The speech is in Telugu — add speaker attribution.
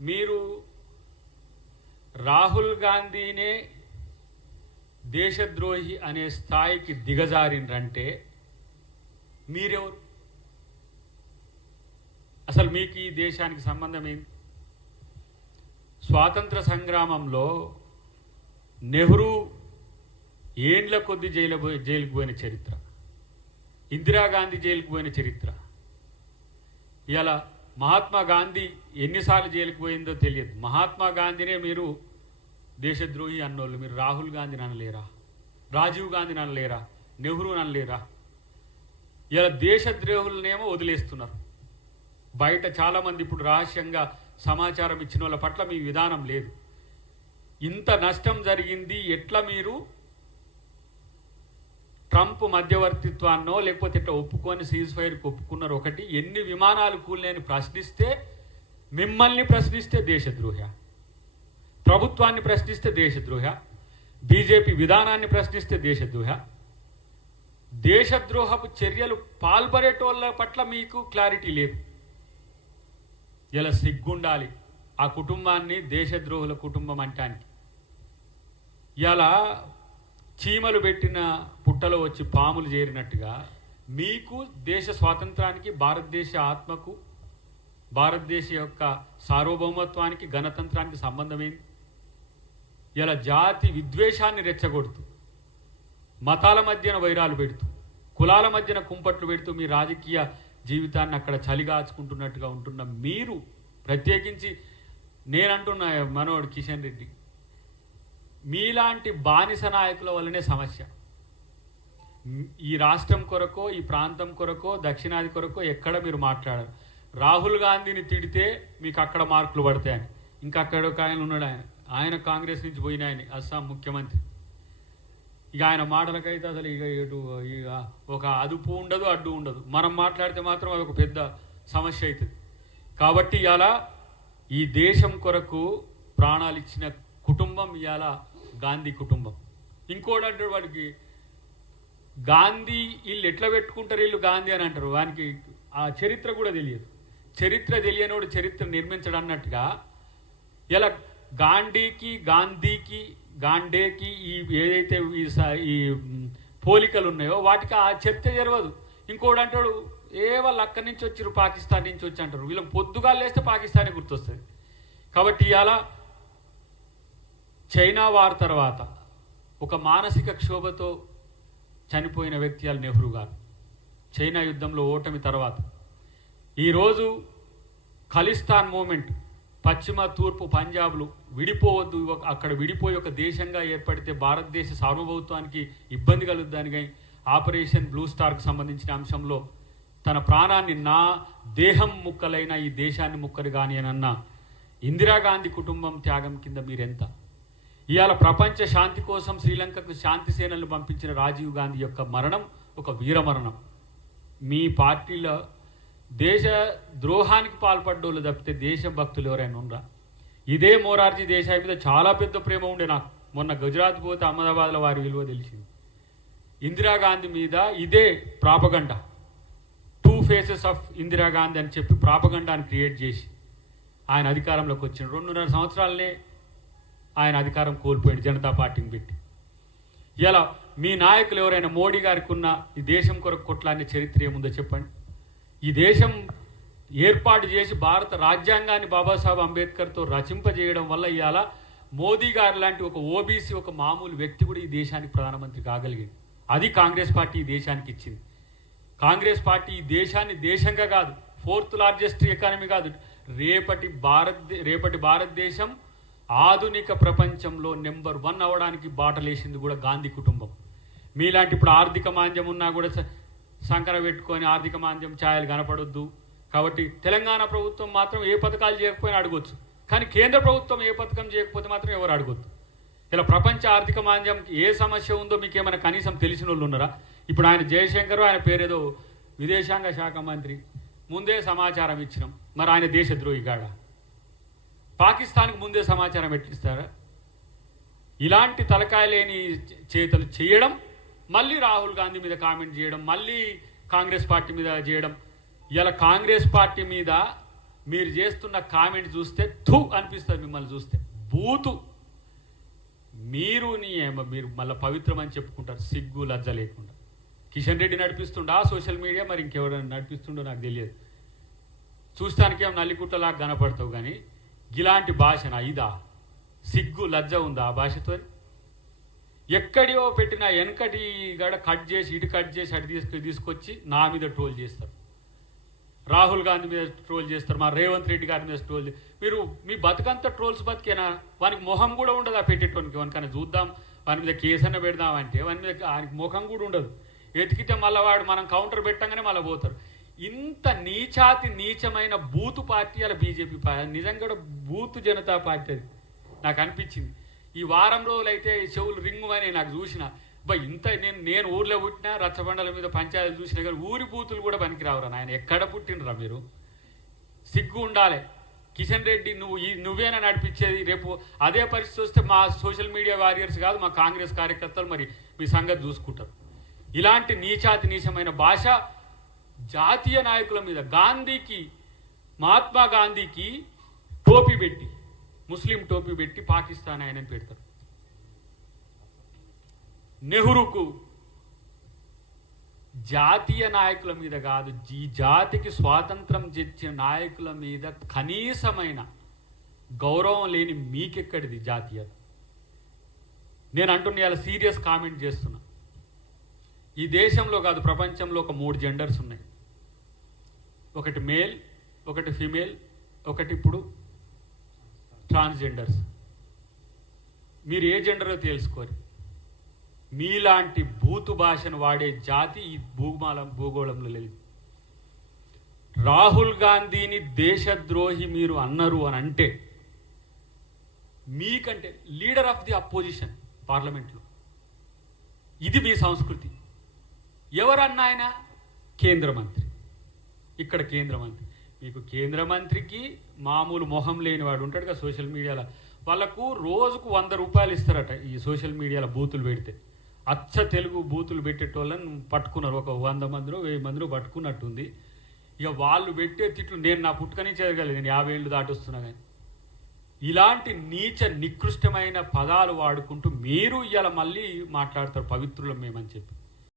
Speaker 1: మీరు రాహుల్ గాంధీనే దేశద్రోహి అనే స్థాయికి దిగజారిండ్రంటే మీరెవరు? అసలు మీకు ఈ దేశానికి సంబంధం ఏంటి స్వాతంత్ర సంగ్రామంలో నెహ్రూ ఏండ్ల కొద్ది జైలు జైలుకు పోయిన చరిత్ర ఇందిరాగాంధీ జైలుకు పోయిన చరిత్ర. ఇలా మహాత్మా గాంధీ ఎన్నిసార్లు జైలుకు పోయిందో తెలియదు. మహాత్మా గాంధీనే మీరు దేశద్రోహి అన్నోళ్ళు. మీరు రాహుల్ గాంధీని అనలేరా? రాజీవ్ గాంధీని అనలేరా? నెహ్రూ అనలేరా? ఇలా దేశద్రోహులనేమో వదిలేస్తున్నారు. బయట చాలామంది ఇప్పుడు రహస్యంగా సమాచారం ఇచ్చిన వాళ్ళ పట్ల మీ విధానం లేదు. ఇంత నష్టం జరిగింది ఎట్లా మీరు ట్రంప్ మధ్యవర్తిత్వాన్నో లేకపోతే ఇట్లా ఒప్పుకొని సీజ్ ఫైర్కి ఒప్పుకున్నారు ఒకటి. ఎన్ని విమానాలు కూలినాయని ప్రశ్నిస్తే మిమ్మల్ని ప్రశ్నిస్తే దేశద్రోహ. ప్రభుత్వాన్ని ప్రశ్నిస్తే దేశద్రోహ. బీజేపీ విధానాన్ని ప్రశ్నిస్తే దేశద్రోహ. దేశద్రోహపు చర్యలు పాల్పడేటోళ్ళ పట్ల మీకు క్లారిటీ లేదు. ఇలా సిగ్గుండాలి ఆ కుటుంబాన్ని దేశద్రోహుల కుటుంబం అంటానికి. ఇలా చీమలు పెట్టిన పుట్టలో వచ్చి పాములు చేరినట్టుగా మీకు దేశ స్వాతంత్రానికి భారతదేశ ఆత్మకు భారతదేశ యొక్క సార్వభౌమత్వానికి గణతంత్రానికి సంబంధం ఏంది ఇలా జాతి విద్వేషాన్ని రెచ్చగొడుతూ మతాల మధ్యన వైరాలు పెడుతూ కులాల మధ్యన కుంపట్లు పెడుతూ మీ రాజకీయ జీవితాన్ని అక్కడ చలిగాచుకుంటున్నట్టుగా ఉంటున్న మీరు ప్రత్యేకించి నేనంటున్నా మనోడు కిషన్ రెడ్డి మీలాంటి బానిస నాయకుల వల్లనే సమస్య. ఈ రాష్ట్రం కొరకో ఈ ప్రాంతం కొరకో దక్షిణాది కొరకో ఎక్కడ మీరు మాట్లాడరు. రాహుల్ గాంధీని తిడితే మీకు అక్కడ మార్కులు పడతాయని. ఇంకా అక్కడ ఒక ఆయన ఉన్నాడు ఆయన. ఆయన కాంగ్రెస్ నుంచి పోయిన ఆయన అస్సాం ముఖ్యమంత్రి. ఇక ఆయన మాటలకైతే అసలు ఇక ఎటు ఇక ఒక అదుపు ఉండదు అడ్డు ఉండదు. మనం మాట్లాడితే మాత్రం అది ఒక పెద్ద సమస్య అవుతుంది. కాబట్టి ఇలా ఈ దేశం కొరకు ప్రాణాలు ఇచ్చిన కుటుంబం ఇవాళ గాంధీ కుటుంబం. ఇంకోటి అంటాడు వాడికి గాంధీ వీళ్ళు ఎట్లా పెట్టుకుంటారు వీళ్ళు గాంధీ అని అంటారు. వానికి ఆ చరిత్ర కూడా తెలియదు. చరిత్ర తెలియనోడు చరిత్ర నిర్మించడం అన్నట్టుగా ఇలా గాంధీకి గాంధీకి గాండేకి ఈ ఏదైతే ఈ స- ఈ పోలికలు ఉన్నాయో వాటికి ఆ చర్చ జరగదు ఇంకోటి అంటాడు ఏ వాళ్ళు అక్కడి నుంచి వచ్చారు పాకిస్తాన్ నుంచి వచ్చి అంటారు. వీళ్ళకి పొద్దుగా లేస్తే పాకిస్తానే గుర్తొస్తుంది. కాబట్టి ఇలా చైనా వార్ తర్వాత ఒక మానసిక క్షోభతో చనిపోయిన వ్యక్తి అల్ నెహ్రూ గారు. చైనా యుద్ధంలో ఓటమి తర్వాత. ఈరోజు ఖలిస్తాన్ మూమెంట్ పశ్చిమ తూర్పు పంజాబ్లు విడిపోవద్దు ఒక- అక్కడ విడిపోయి ఒక దేశంగా ఏర్పడితే భారతదేశ సార్వభౌత్వానికి ఇబ్బంది కలుగుద్దని ఆపరేషన్ బ్లూ స్టార్కు సంబంధించిన అంశంలో తన ప్రాణాన్ని నా దేహం ముక్కలైన ఈ దేశాన్ని ముక్కలు కాని అని అన్న ఇందిరాగాంధీ కుటుంబం త్యాగం కింద మీరెంత? ఇవాళ ప్రపంచ శాంతి కోసం శ్రీలంకకు శాంతి సేనలు పంపించిన రాజీవ్ గాంధీ యొక్క మరణం ఒక వీరమరణం. మీ పార్టీలో దేశ ద్రోహానికి పాల్పడ్డోళ్ళు తప్పితే దేశభక్తులు ఎవరైనా ఉండరా? ఇదే మోరార్జీ దేశాయి మీద చాలా పెద్ద ప్రేమ ఉండే నాకు. మొన్న గుజరాత్ పోతే అహ్మదాబాద్లో వారి విలువ తెలిసింది. ఇందిరాగాంధీ మీద ఇదే propaganda. Two faces of Indira Gandhi అని చెప్పి ప్రాపగండాన్ని క్రియేట్ చేసి ఆయన అధికారంలోకి వచ్చిన రెండున్నర సంవత్సరాలనే ఆయన అధికారం కోల్పోయాడు జనతా పార్టీని పెట్టి. ఇలా మీ నాయకులు ఎవరైనా మోడీ గారికి ఉన్న ఈ దేశం కొరకు కొట్లాడిన చరిత్ర ఏముందో చెప్పండి. ఈ దేశం ఏర్పాటు చేసి భారత రాజ్యాంగాన్ని బాబాసాహెబ్ అంబేద్కర్తో రచింపజేయడం వల్ల ఇవాళ మోదీ గారు లాంటి ఒక ఓబీసీ ఒక మామూలు వ్యక్తి కూడా ఈ దేశానికి ప్రధానమంత్రి కాగలిగింది అది కాంగ్రెస్ పార్టీ ఈ దేశానికి ఇచ్చింది. కాంగ్రెస్ పార్టీ ఈ దేశాన్ని దేశంగా కాదు ఫోర్త్ లార్జెస్ట్ ఎకానమీ కాదు. రేపటి భారత్ రేపటి భారతదేశం ఆధునిక ప్రపంచంలో నెంబర్ వన్ అవడానికి బాటలేసింది కూడా గాంధీ కుటుంబం. మీలాంటి ఇప్పుడు ఆర్థిక మాంద్యం ఉన్నా కూడా సంకర పెట్టుకొని ఆర్థిక మాంద్యం ఛాయలు కనపడొద్దు. కాబట్టి తెలంగాణ ప్రభుత్వం మాత్రం ఏ పథకాలు చేయకపోయినా అడగొచ్చు. కానీ కేంద్ర ప్రభుత్వం ఏ పథకం చేయకపోతే మాత్రం ఎవరు అడగొద్దు. ఇలా ప్రపంచ ఆర్థిక మాంద్యంకి ఏ సమస్య ఉందో మీకు ఏమైనా కనీసం తెలిసిన వాళ్ళు ఉన్నారా? ఇప్పుడు ఆయన జయశంకర్ ఆయన పేరేదో విదేశాంగ శాఖ మంత్రి. ముందే సమాచారం ఇచ్చినాం. మరి ఆయన దేశద్రోహి గాడా పాకిస్తాన్కి ముందే సమాచారం ఎట్లిస్తారా ఇలాంటి తలకాయ లేని చే- చేతలు చేయడం మళ్ళీ రాహుల్ గాంధీ మీద కామెంట్ చేయడం మళ్ళీ కాంగ్రెస్ పార్టీ మీద చేయడం. ఇలా కాంగ్రెస్ పార్టీ మీద మీరు చేస్తున్న కామెంట్ చూస్తే థూ అనిపిస్తుంది మిమ్మల్ని చూస్తే. బూతు. మీరు మీరు మళ్ళీ పవిత్రం అని చెప్పుకుంటారు సిగ్గు లజ్జ లేకుండా. కిషన్ రెడ్డి నడిపిస్తుండా సోషల్ మీడియా? మరి ఇంకెవరైనా నడిపిస్తుండో నాకు తెలియదు. చూస్తానికేం ఏం కనపడతావు కానీ ఇలాంటి భాషన ఇదా? సిగ్గు లజ్జ ఉందా ఆ భాషతో ఎక్కడియో పెట్టిన వెనకటి గడ కట్ చేసి ఇటు కట్ చేసి అటు తీసుకు తీసుకొచ్చి నా మీద ట్రోల్ చేస్తారు. రాహుల్ గాంధీ మీద ట్రోల్ చేస్తారు మా రేవంత్ రెడ్డి గారి మీద ట్రోల్ మీరు మీ బతుకంతా ట్రోల్స్ బతికేనా? వానికి మొహం కూడా ఉండదు ఆ పెట్టేటోనికి. వానికన్నా చూద్దాం వాని మీద కేసు అన్న పెడదాం అంటే వాని మీద ఆయనకి ముఖం కూడా ఉండదు. వెతికితే మళ్ళీ వాడు మనం కౌంటర్ పెట్టంగానే మళ్ళీ పోతారు. ఇంత నీచాతి నీచమైన బూతు పార్టీ అలా బీజేపీ పార్టీ నిజంగా కూడా బూతు జనతా పార్టీ అది. నాకు అనిపించింది. ఈ వారం రోజులు అయితే చెవులు రింగు అని నాకు చూసిన బా ఇంత నేను నేను ఊర్లో పుట్టినా రచ్చబండల మీద పంచాయతీ చూసినా కానీ ఊరి బూతులు కూడా పనికిరావురా నాయన. ఎక్కడ పుట్టినరా మీరు? సిగ్గు ఉండాలి. కిషన్ రెడ్డి నువ్వు ఈ నువ్వేనా నడిపించేది? రేపు అదే పరిస్థితి వస్తే మా సోషల్ మీడియా వారియర్స్ కాదు మా కాంగ్రెస్ కార్యకర్తలు మరి మీ సంగతి చూసుకుంటారు. ఇలాంటి నీచాతి నీచమైన భాష జాతీయ నాయకుల మీద గాంధీకి మహాత్మా గాంధీకి టోపీ పెట్టి ముస్లిం టోపీ పెట్టి పాకిస్తాన్ ఆయన పెడతారు. నెహ్రూకు జాతీయ నాయకుల మీద కాదు ఈ జాతికి స్వాతంత్రం తెచ్చిన నాయకుల మీద కనీసమైన గౌరవం లేని మీకెక్కడిది జాతీయత నేను అంటున్నా ఇలా సీరియస్ కామెంట్ చేస్తున్నా. ఈ దేశంలో కాదు ప్రపంచంలో ఒక మూడు జెండర్స్ ఉన్నాయి. ఒకటి మేల్ ఒకటి ఫిమేల్ ఒకటి ఇప్పుడు ట్రాన్స్జెండర్స్. మీరు ఏ జెండరో తెలుసుకోరు. మీలాంటి భూతు భాషను వాడే జాతి ఈ భూమాలం భూగోళంలో లేదు. రాహుల్ గాంధీని దేశద్రోహి మీరు అన్నారు అని అంటే మీకంటే లీడర్ ఆఫ్ ది అపోజిషన్ పార్లమెంట్లో. ఇది మీ సంస్కృతి. ఎవరన్నా ఆయన? కేంద్ర మంత్రి. ఇక్కడ కేంద్ర మంత్రి మీకు కేంద్ర మంత్రికి మామూలు మొహం లేని వాడు ఉంటాడు కదా సోషల్ మీడియాలో. వాళ్ళకు రోజుకు వంద రూపాయలు ఇస్తారట ఈ సోషల్ మీడియాలో బూతులు పెడితే. అచ్చ తెలుగు బూతులు పెట్టేటోళ్ళని పట్టుకున్నారు. ఒక వంద మందిలో వెయ్యి మందిలో పట్టుకున్నట్టుంది. ఇక వాళ్ళు పెట్టే తిట్లు నేను నా పుట్టుక నుంచి ఎదగలేదు నేను యాభై ఏళ్ళు దాటొస్తున్నా కానీ ఇలాంటి నీచ నికృష్టమైన పదాలు వాడుకుంటూ మీరు ఇలా మళ్ళీ మాట్లాడతారు పవిత్రులం మేమని చెప్పి.